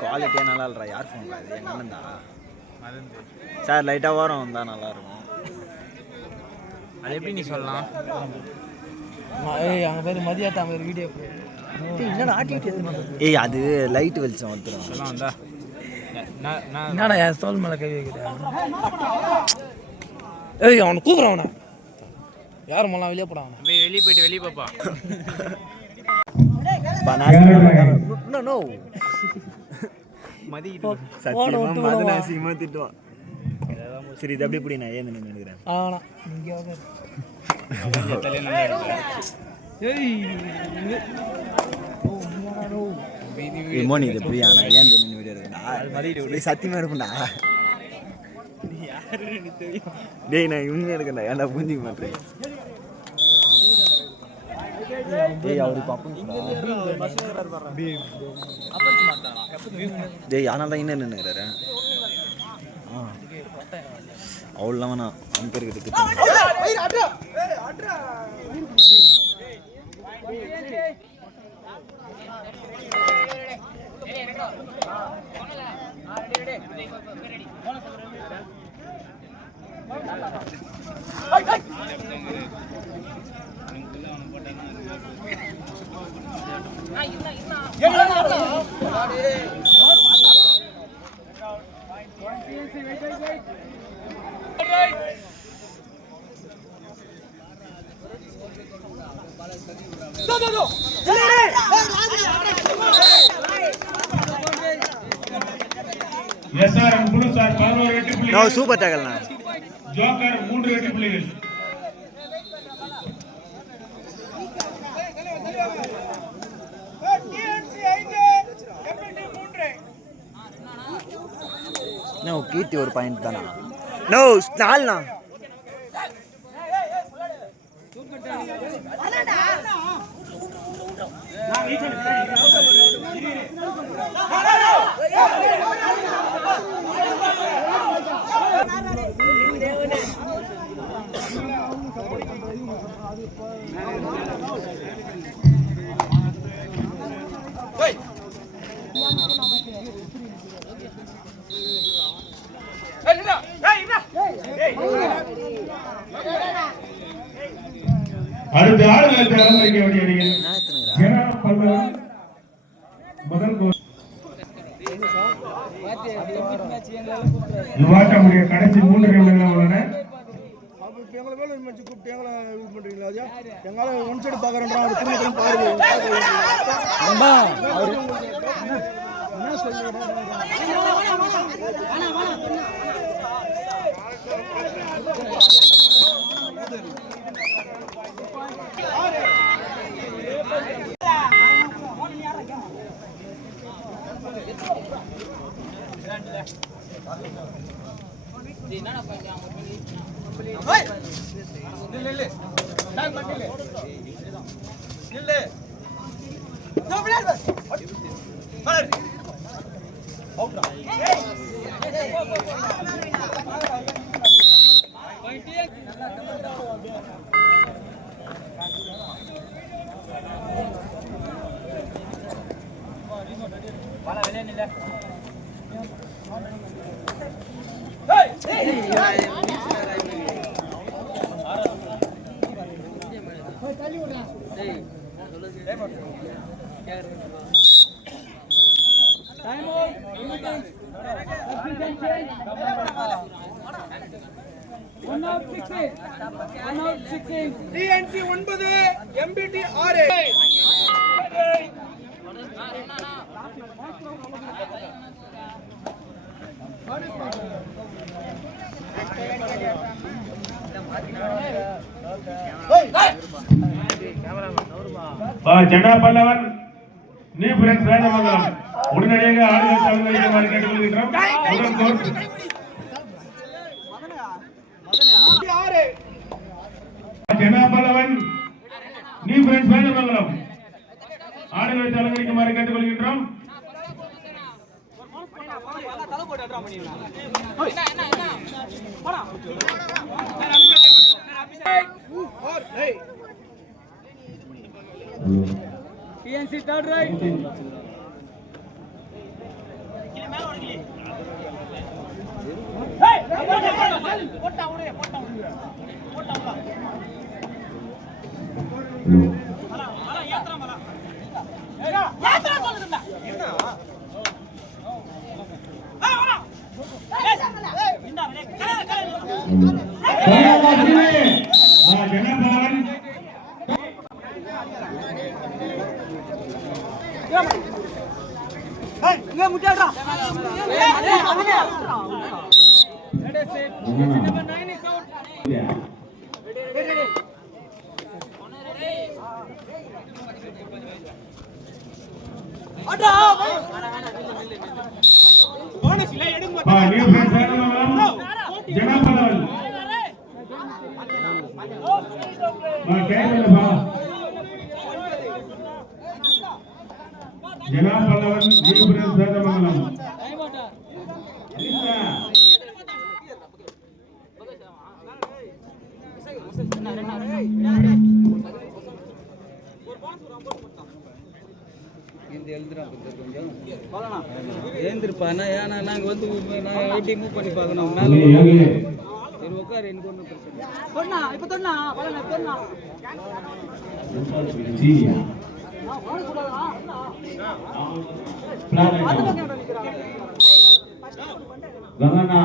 குவாலிட்டியா நல்லா இல்ல. யார் ஃபோன் இது? எங்க அண்ணன் தான் சார். லைட்டா வரும் தான் நல்லா இருக்கும். அது எப்படி நீ சொல்லலாம்? அங்க பேர் மதியாத்தா ஒரு வீடியோ அது லைட் வெளிச்சம் வந்துடும். என்னடா என் தோல் மேல கை வைக்கிறேன். ஏய் அவனை கூப்பிடுறான். அவனை யார் மேலாம் வெளியே போடான். வெளியே போயிட்டு வெளியே பாப்பா. திட்டுவான். சரி இது அப்படியே நான் ஏன் நினைக்கிறேன். மோனி இது புரியா? நான் ஏன் வீடியோ சத்தியமா இருப்பேன்டா. டேய் நான் இவங்க எடுக்கண்டா. ஏன்டா புரிஞ்சிக்க மாட்டேன். டேய் அதனால தான் என்ன நின்னுறாரு. அவ்வளோ வேணாம் அம்பேருக்கு. சூப்பர் டேக்கல் ஜோக்கர் 3 வெற்றி புள்ளிகள். நோ கீர்த்தி ஒரு பாயிண்ட் தானா? நோ 4ண்ணா. அடுத்த ஆளுநருக்கு அலங்கரிக்க வேண்டிய முதல் விவாட்டமுடைய கடைசி 3 நிமிடங்கள் உள்ளன. எங்களை மேல கூப்பிட்டு எங்களை இது பண்றீங்களா? எங்கால ஒன் சைடு பாக்குறோம். என்ன சொல்லுங்க? TNC 9 MBT 6 ஜனா பல்லவன் நீ ஃப்ரெண்ட்ஸ் வேதமங்கலம் உடனடியாக ஆளுநர் தலைமையை கேட்டுக்கொள்கிறோம். ஜனா பல்லவன் நீ ஃப்ரெண்ட்ஸ் வேதமங்கலம் ஆளுநர் தலைமையை கேட்டுக்கொள்கிறோம். PNC third right. జనాపల్లవన్ జీవపురం సేదమంగళం ஏந்திருப்பா நான் நாங்கள் வந்து நான் வெயிட்டிங் மூவ் பண்ணி பார்க்கணும் சரி உட்காரு எனக்கு ஒன்றும் பிரச்சனை தொண்ணா இப்போ தொண்ணா தொண்ணா గంగన్న